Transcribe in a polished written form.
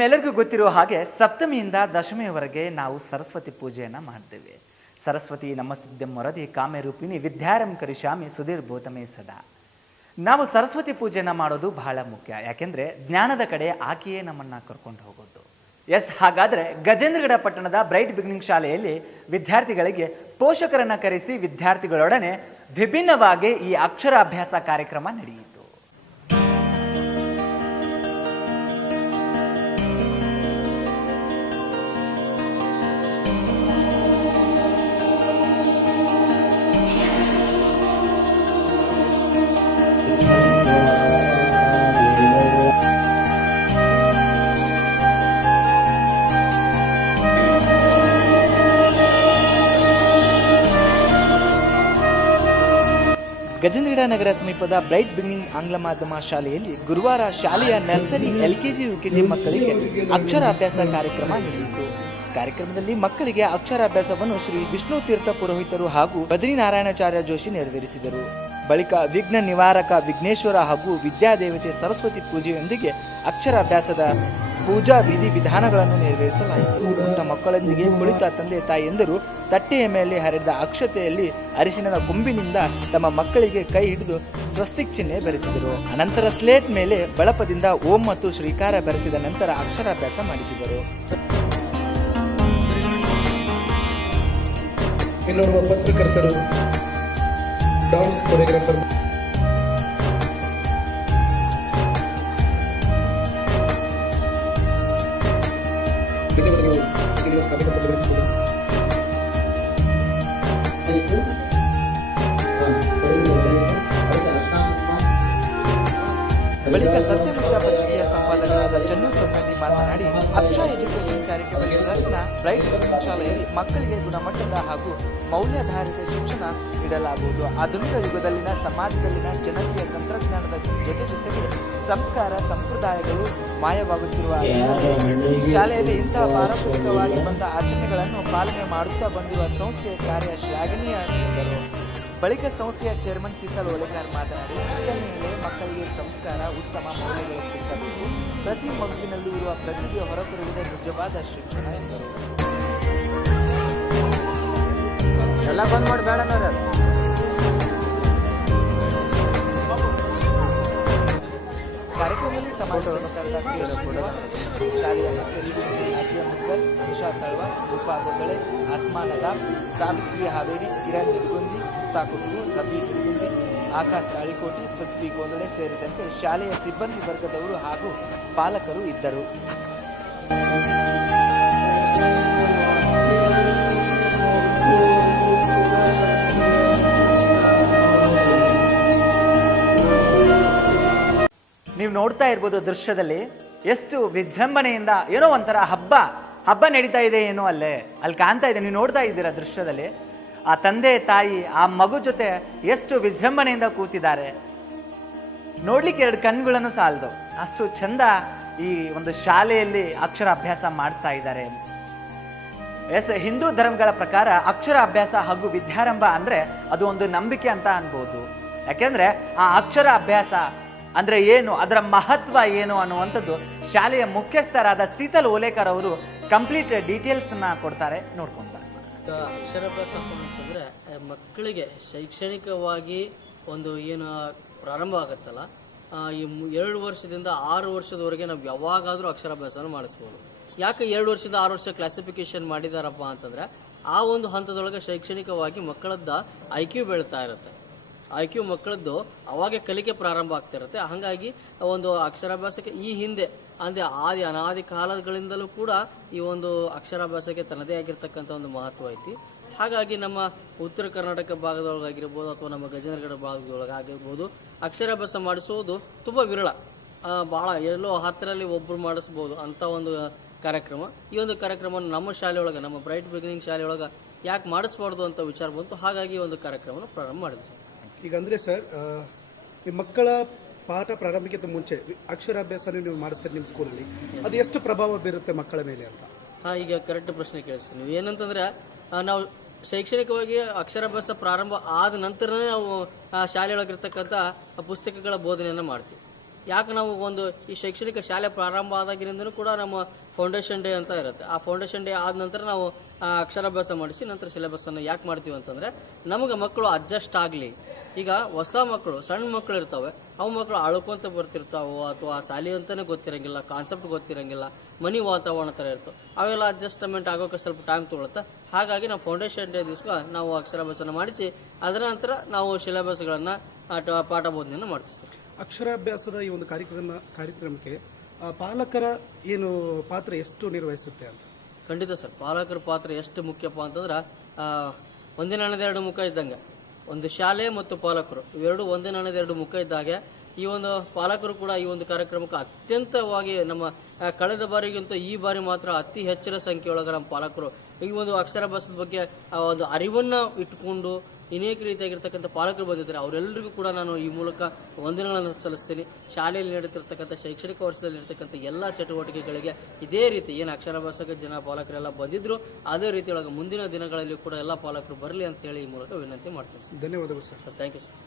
ನಿಮ್ಮೆಲ್ಲರಿಗೂ ಗೊತ್ತಿರೋ ಹಾಗೆ ಸಪ್ತಮಿಯಿಂದ ದಶಮಿಯವರೆಗೆ ನಾವು ಸರಸ್ವತಿ ಪೂಜೆಯನ್ನು ಮಾಡ್ತೇವೆ. ಸರಸ್ವತಿ ನಮಸ್ತುಭ್ಯಂ ಮೊರದಿ ಕಾಮ್ಯರೂಪಿಣಿ ವಿದ್ಯಾರಂ ಕರಿಷ್ಯಾಮಿ ಸುಧೀರ್ ಬೋಧಮೇ ಸದಾ. ನಾವು ಸರಸ್ವತಿ ಪೂಜೆನ ಮಾಡೋದು ಬಹಳ ಮುಖ್ಯ. ಯಾಕೆಂದ್ರೆ ಜ್ಞಾನದ ಕಡೆ ಆಕೆಯೇ ನಮ್ಮನ್ನ ಕರ್ಕೊಂಡು ಹೋಗೋದು. ಹಾಗಾದ್ರೆ ಗಜೇಂದ್ರಗಡ ಪಟ್ಟಣದ ಬ್ರೈಟ್ ಬಿಗಿನಿಂಗ್ ಶಾಲೆಯಲ್ಲಿ ವಿದ್ಯಾರ್ಥಿಗಳಿಗೆ ಪೋಷಕರನ್ನ ಕರೆಸಿ ವಿದ್ಯಾರ್ಥಿಗಳೊಡನೆ ವಿಭಿನ್ನವಾಗಿ ಈ ಅಕ್ಷರಾಭ್ಯಾಸ ಕಾರ್ಯಕ್ರಮ ನಡೆಯಿತು. ಗಜೇಂದ್ರಗಡ ನಗರ ಸಮೀಪದ ಬ್ರೈಟ್ ಬಿಗಿನಿಂಗ್ ಆಂಗ್ಲ ಮಾಧ್ಯಮ ಶಾಲೆಯಲ್ಲಿ ಗುರುವಾರ ಶಾಲೆಯ ನರ್ಸರಿ LKG UKG ಮಕ್ಕಳಿಗೆ ಅಕ್ಷರಾಭ್ಯಾಸ ಕಾರ್ಯಕ್ರಮ ನಡೆಯಿತು. ಕಾರ್ಯಕ್ರಮದಲ್ಲಿ ಮಕ್ಕಳಿಗೆ ಅಕ್ಷರಾಭ್ಯಾಸವನ್ನು ಶ್ರೀ ವಿಷ್ಣು ತೀರ್ಥ ಪುರೋಹಿತರು ಹಾಗೂ ಬದ್ರಿನಾರಾಯಣಾಚಾರ್ಯ ಜೋಶಿ ನೆರವೇರಿಸಿದರು. ಬಳಿಕ ವಿಘ್ನ ನಿವಾರಕ ವಿಘ್ನೇಶ್ವರ ಹಾಗೂ ವಿದ್ಯಾದೇವತೆ ಸರಸ್ವತಿ ಪೂಜೆಯೊಂದಿಗೆ ಅಕ್ಷರಾಭ್ಯಾಸದ ಪೂಜಾ ವಿಧಿ ವಿಧಾನಗಳನ್ನು ನೆರವೇರಿಸಲಾಯಿತು. ಪುಟ್ಟ ಮಕ್ಕಳೊಂದಿಗೆ ಕುಳಿತ ತಂದೆ ತಾಯಿಯಂದರು ತಟ್ಟೆಯ ಮೇಲೆ ಹರಿದ ಅಕ್ಷತೆಯಲ್ಲಿ ಅರಿಶಿಣದ ಕೊಂಬಿನಿಂದ ತಮ್ಮ ಮಕ್ಕಳಿಗೆ ಕೈ ಹಿಡಿದು ಸ್ವಸ್ತಿಕ್ ಚಿಹ್ನೆ ಬರೆಸಿದರು. ಅನಂತರ ಸ್ಲೇಟ್ ಮೇಲೆ ಬಳಪದಿಂದ ಓಂ ಮತ್ತು ಶ್ರೀಕಾರ ಬರೆಸಿದ ನಂತರ ಅಕ್ಷರಾಭ್ಯಾಸ ಮಾಡಿಸಿದರು. ಇನ್ನೋರ್ವ ಪತ್ರಕರ್ತರು, ಡಾನ್ಸ್ ಕೊರಿಯೋಗ್ರಾಫರ್ ಬಳಿಕ ಸತ್ಯವಿದ್ಯಾ ಪತ್ರಿಕೆಯ ಸಂಪಾದಕರಾದ ಚನ್ನು ಸಂಬಂಧಿ ಮಾತನಾಡಿ ಅಕ್ಷರ ಎಜುಕೇಷನ್ ಚಾರಿಟಬಲ್ ಟ್ರಸ್ಟ್ನ ಬ್ರೈಟ್ ಬಿಗಿನಿಂಗ್ ಶಾಲೆಯಲ್ಲಿ ಮಕ್ಕಳಿಗೆ ಗುಣಮಟ್ಟದ ಹಾಗೂ ಮೌಲ್ಯಾಧಾರಿತ ಶಿಕ್ಷಣ ನೀಡಲಾಗುವುದು. ಆಧುನಿಕ ಯುಗದಲ್ಲಿನ ಸಮಾಜದಲ್ಲಿನ ಜನಪ್ರಿಯ ತಂತ್ರಜ್ಞಾನದ ಜೊತೆಗೆ ಸಂಸ್ಕಾರ ಸಂಪ್ರದಾಯಗಳು ಮಾಯವಾಗುತ್ತಿರುವ ಶಾಲೆಯಲ್ಲಿ ಇಂತಹ ಪಾರಂಪರಿಕವಾಗಿ ಬಂದ ಆಚರಣೆಗಳನ್ನು ಪಾಲನೆ ಮಾಡುತ್ತಾ ಬಂದಿರುವ ಸಂಸ್ಥೆಯ ಕಾರ್ಯ ಶ್ಲಾಘನೀಯ ಎಂದರು. ಬಳಿಕ ಸಂಸ್ಥೆಯ ಚೇರ್ಮನ್ ಶೀತಲ್ ಓಲೇಕರ್ ಮಾತನಾಡಿ ಚಿಕ್ಕಂದಿನಲ್ಲೇ ಮಕ್ಕಳಿಗೆ ಸಂಸ್ಕಾರ ಉತ್ತಮ ಮೌಲ್ಯಗಳು ಕಲಿಸಬೇಕು. ಪ್ರತಿ ಮಗುವಿನಲ್ಲೂ ಇರುವ ಪ್ರತಿಭೆ ಹೊರತರುವುದೇ ನಿಜವಾದ ಶಿಕ್ಷಣ ಎಂದರು. ಎಲ್ಲ ಬಂದ್ ಮಾಡಿ ಬೇಡ ಕಾರ್ಯಕ್ರಮದಲ್ಲಿ ಸಮಾಜ ಸೇವಕರಾದ ಶಾಲೆಯ ಮುಖರ್, ಉಷಾ ತಳ್ವಾರ್, ರೂಪಾ ಗೋಗಳೆ, ಆಸ್ಮಾನ್ ಅದಾಮ್, ಸಾವಿತ್ರಿ ಹಾವೇರಿ, ಕಿರಣ್ ನಿಡಗುಂದಿ, ಮುಸ್ತಾಕುರು, ರಬಿ ನಿಡಗುಂದಿ, ಆಕಾಶ್ ತಾಳಿಕೋಟಿ, ಪೃಥ್ವಿ ಗೋಂದಳೆ ಸೇರಿದಂತೆ ಶಾಲೆಯ ಸಿಬ್ಬಂದಿ ವರ್ಗದವರು ಹಾಗೂ ಪಾಲಕರು ಇದ್ದರು. ನೀವು ನೋಡ್ತಾ ಇರ್ಬೋದು ದೃಶ್ಯದಲ್ಲಿ ಎಷ್ಟು ವಿಜೃಂಭಣೆಯಿಂದ ಏನೋ ಒಂಥರ ಹಬ್ಬ ನಡೀತಾ ಇದೆ ಏನೋ ಅಲ್ಲಿ ಕಾಣ್ತಾ ಇದೆ. ನೀವು ನೋಡ್ತಾ ಇದ್ದೀರಾ ದೃಶ್ಯದಲ್ಲಿ ಆ ತಂದೆ ತಾಯಿ ಆ ಮಗು ಜೊತೆ ಎಷ್ಟು ವಿಜೃಂಭಣೆಯಿಂದ ಕೂತಿದ್ದಾರೆ. ನೋಡ್ಲಿಕ್ಕೆ ಎರಡು ಕಣ್ಗಳನ್ನು ಸಾಲದು, ಅಷ್ಟು ಚಂದ ಈ ಒಂದು ಶಾಲೆಯಲ್ಲಿ ಅಕ್ಷರಾಭ್ಯಾಸ ಮಾಡಿಸ್ತಾ ಇದ್ದಾರೆ. ಹಿಂದೂ ಧರ್ಮಗಳ ಪ್ರಕಾರ ಅಕ್ಷರಾಭ್ಯಾಸ ಹಾಗೂ ವಿದ್ಯಾರಂಭ ಅಂದ್ರೆ ಅದು ಒಂದು ನಂಬಿಕೆ ಅಂತ ಅನ್ಬೋದು. ಯಾಕೆಂದ್ರೆ ಆ ಅಕ್ಷರ ಅಭ್ಯಾಸ ಅಂದ್ರೆ ಏನು, ಅದರ ಮಹತ್ವ ಏನು ಅನ್ನುವಂಥದ್ದು ಶಾಲೆಯ ಮುಖ್ಯಸ್ಥರಾದ ಶೀತಲ್ ಓಲೇಕರ್ ಅವರು ಕಂಪ್ಲೀಟ್ ಡೀಟೇಲ್ಸ್ ಕೊಡ್ತಾರೆ. ನೋಡ್ಕೊಂಡ ಅಕ್ಷರಾಭ್ಯಾಸ ಅಂತಂದ್ರೆ ಮಕ್ಕಳಿಗೆ ಶೈಕ್ಷಣಿಕವಾಗಿ ಒಂದು ಏನು ಪ್ರಾರಂಭ ಆಗುತ್ತಲ್ಲ, ಈ 2 ವರ್ಷದಿಂದ 6 ವರ್ಷದವರೆಗೆ ನಾವು ಯಾವಾಗಾದ್ರೂ ಅಕ್ಷರಾಭ್ಯಾಸನ ಮಾಡಿಸ್ಬೋದು. ಯಾಕೆ 2 ವರ್ಷದಿಂದ 6 ವರ್ಷ ಕ್ಲಾಸಿಫಿಕೇಶನ್ ಮಾಡಿದಾರಪ್ಪ ಅಂತಂದ್ರೆ ಆ ಒಂದು ಹಂತದೊಳಗೆ ಶೈಕ್ಷಣಿಕವಾಗಿ ಮಕ್ಕಳದ್ದ IQ ಬೆಳೀತಾ ಇರುತ್ತೆ. IQ ಮಕ್ಕಳದ್ದು ಅವಾಗೆ ಕಲಿಕೆ ಪ್ರಾರಂಭ ಆಗ್ತಾ ಇರುತ್ತೆ. ಹಾಗಾಗಿ ಒಂದು ಅಕ್ಷರಾಭ್ಯಾಸಕ್ಕೆ ಈ ಹಿಂದೆ ಅಂದ್ರೆ ಅನಾದಿ ಕಾಲಗಳಿಂದಲೂ ಕೂಡ ಈ ಒಂದು ಅಕ್ಷರಾಭ್ಯಾಸಕ್ಕೆ ತನ್ನದೇ ಆಗಿರ್ತಕ್ಕಂಥ ಒಂದು ಮಹತ್ವ ಐತಿ. ಹಾಗಾಗಿ ನಮ್ಮ ಉತ್ತರ ಕರ್ನಾಟಕ ಭಾಗದೊಳಗಾಗಿರ್ಬೋದು ಅಥವಾ ನಮ್ಮ ಗಜೇಂದ್ರಗಡ ಭಾಗದೊಳಗಾಗಿರ್ಬೋದು ಅಕ್ಷರಾಭ್ಯಾಸ ಮಾಡಿಸುವುದು ತುಂಬಾ ವಿರಳ. ಬಹಳ ಎಲ್ಲೋ 10ರಲ್ಲಿ ಒಬ್ರು ಮಾಡಿಸ್ಬೋದು ಅಂತ ಒಂದು ಕಾರ್ಯಕ್ರಮ. ಈ ಒಂದು ಕಾರ್ಯಕ್ರಮವನ್ನು ನಮ್ಮ ಶಾಲೆಯೊಳಗೆ, ನಮ್ಮ ಬ್ರೈಟ್ ಬಿಗಿನಿಂಗ್ ಶಾಲೆಯೊಳಗೆ ಯಾಕೆ ಮಾಡಿಸ್ಬಾರ್ದು ಅಂತ ವಿಚಾರ ಬಂತು. ಹಾಗಾಗಿ ಒಂದು ಕಾರ್ಯಕ್ರಮವನ್ನು ಪ್ರಾರಂಭ ಮಾಡಿದ್ವಿ. ಈಗ ಅಂದ್ರೆ ಸರ್, ಈ ಮಕ್ಕಳ ಪಾಠ ಪ್ರಾರಂಭಕ್ಕಿಂತ ಮುಂಚೆ ಅಕ್ಷರಾಭ್ಯಾಸ ನೀವು ಮಾಡಿಸ್ತೀರಿ ನಿಮ್ಮ ಸ್ಕೂಲಲ್ಲಿ, ಅದು ಎಷ್ಟು ಪ್ರಭಾವ ಬೀರುತ್ತೆ ಮಕ್ಕಳ ಮೇಲೆ ಅಂತ? ಈಗ ಕರೆಕ್ಟ್ ಪ್ರಶ್ನೆ ಕೇಳಿಸ್ತೀವಿ ನೀವು. ಏನಂತಂದ್ರೆ ನಾವು ಶೈಕ್ಷಣಿಕವಾಗಿ ಅಕ್ಷರಾಭ್ಯಾಸ ಪ್ರಾರಂಭ ಆದ ನಂತರನೇ ನಾವು ಶಾಲೆಯೊಳಗಿರ್ತಕ್ಕಂಥ ಪುಸ್ತಕಗಳ ಬೋಧನೆಯನ್ನು ಮಾಡ್ತೀವಿ. ಯಾಕೆ ನಾವು ಒಂದು ಈ ಶೈಕ್ಷಣಿಕ ಶಾಲೆ ಪ್ರಾರಂಭ ಆದಾಗಿನಿಂದನೂ ಕೂಡ ನಮ್ಮ ಫೌಂಡೇಶನ್ ಡೇ ಅಂತ ಇರುತ್ತೆ. ಆ ಫೌಂಡೇಶನ್ ಡೇ ಆದ ನಂತರ ನಾವು ಅಕ್ಷರಾಭ್ಯಾಸ ಮಾಡಿಸಿ ನಂತರ ಸಿಲೆಬಸ್ಸನ್ನು ಯಾಕೆ ಮಾಡ್ತೀವಿ ಅಂತಂದರೆ ನಮಗೆ ಮಕ್ಕಳು ಅಡ್ಜಸ್ಟ್ ಆಗಲಿ. ಈಗ ಹೊಸ ಮಕ್ಕಳು, ಸಣ್ಣ ಮಕ್ಕಳು ಇರ್ತವೆ, ಅವು ಮಕ್ಕಳು ಅಳ್ಕೊಂತ ಬರ್ತಿರ್ತಾವೆ ಅಥವಾ ಶಾಲೆ ಅಂತಲೇ ಗೊತ್ತಿರಂಗಿಲ್ಲ, ಕಾನ್ಸೆಪ್ಟ್ ಗೊತ್ತಿರಂಗಿಲ್ಲ, ಮನೆ ವಾತಾವರಣ ಥರ ಇರ್ತವೆ. ಅವೆಲ್ಲ ಅಡ್ಜಸ್ಟ್ಮೆಂಟ್ ಆಗೋಕೆ ಸ್ವಲ್ಪ ಟೈಮ್ ತೊಗೊಳುತ್ತೆ. ಹಾಗಾಗಿ ನಾವು ಫೌಂಡೇಶನ್ ಡೇ ದಿವಸ ನಾವು ಅಕ್ಷರಾಭ್ಯಾಸನ ಮಾಡಿಸಿ ಅದರ ನಂತರ ನಾವು ಸಿಲೆಬಸ್ಗಳನ್ನು ಪಾಠ ಬೋಧನೆಯನ್ನು ಮಾಡ್ತೀವಿ ಸರ್. ಅಕ್ಷರಾಭ್ಯಾಸದ ಈ ಒಂದು ಕಾರ್ಯಕ್ರಮಕ್ಕೆ ಪಾಲಕರ ಏನು ಪಾತ್ರ ಎಷ್ಟು ನಿರ್ವಹಿಸುತ್ತೆ ಅಂತ? ಖಂಡಿತ ಸರ್, ಪಾಲಕರ ಪಾತ್ರ ಎಷ್ಟು ಮುಖ್ಯಪ್ಪ ಅಂತಂದ್ರೆ ಒಂದೇ ನಾಣ್ಯದ ಎರಡು ಮುಖ ಇದ್ದಂಗೆ. ಒಂದು ಶಾಲೆ ಮತ್ತು ಪಾಲಕರು ಇವೆರಡು ಒಂದೇ ನಾಣ್ಯದ ಎರಡು ಮುಖ ಇದ್ದಾಗೆ ಈ ಒಂದು ಪಾಲಕರು ಕೂಡ ಈ ಒಂದು ಕಾರ್ಯಕ್ರಮಕ್ಕೆ ಅತ್ಯಂತವಾಗಿ ನಮ್ಮ ಕಳೆದ ಬಾರಿಗಿಂತ ಈ ಬಾರಿ ಮಾತ್ರ ಅತಿ ಹೆಚ್ಚಿನ ಸಂಖ್ಯೆಯೊಳಗೆ ನಮ್ಮ ಪಾಲಕರು ಈ ಒಂದು ಅಕ್ಷರಾಭ್ಯಾಸದ ಬಗ್ಗೆ ಒಂದು ಅರಿವನ್ನು ಇಟ್ಟುಕೊಂಡು ಅನೇಕ ರೀತಿಯಾಗಿರ್ತಕ್ಕಂಥ ಪಾಲಕರು ಬಂದಿದ್ದಾರೆ. ಅವರೆಲ್ಲರಿಗೂ ಕೂಡ ನಾನು ಈ ಮೂಲಕ ವಂದನೆಗಳನ್ನು ಸಲ್ಲಿಸ್ತೀನಿ. ಶಾಲೆಯಲ್ಲಿ ನಡೀತಿರ್ತಕ್ಕಂಥ ಶೈಕ್ಷಣಿಕ ವರ್ಷದಲ್ಲಿ ಇರ್ತಕ್ಕಂಥ ಎಲ್ಲ ಚಟುವಟಿಕೆಗಳಿಗೆ ಇದೇ ರೀತಿ ಏನು ಅಕ್ಷರಾಭ್ಯಾಸಕ್ಕೆ ಪಾಲಕರೆಲ್ಲ ಬಂದಿದ್ರು ಅದೇ ರೀತಿಯೊಳಗೆ ಮುಂದಿನ ದಿನಗಳಲ್ಲಿ ಕೂಡ ಎಲ್ಲ ಪಾಲಕರು ಬರಲಿ ಅಂತ ಹೇಳಿ ಈ ಮೂಲಕ ವಿನಂತಿ ಮಾಡ್ತೀನಿ ಸರ್. ಧನ್ಯವಾದಗಳು ಸರ್. Thank you sir.